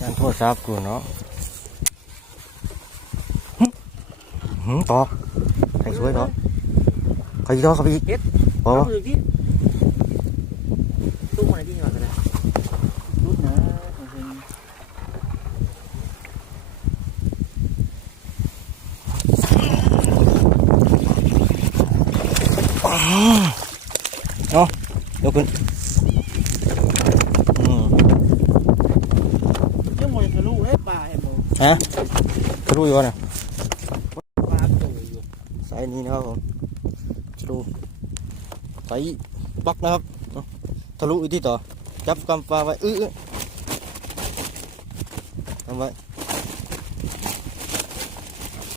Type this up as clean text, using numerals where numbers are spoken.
นั่นโทษซับกูเนาะต่อใครสวยต่อใครต่อเขาไปอีกพอตู้อะไรที่นี่มากันนะตู้นะเนาะยกขึ้นยังไม่ทะลุได้ปลาเห็นบ่ฮะทะลุอยู่วะเนี่ยปลาตัวอยู่สายนี้นะครับผมทะลุสายบล็อกนะครับทะลุอีกที่ต่อจับกำปลาไว้ทำไว้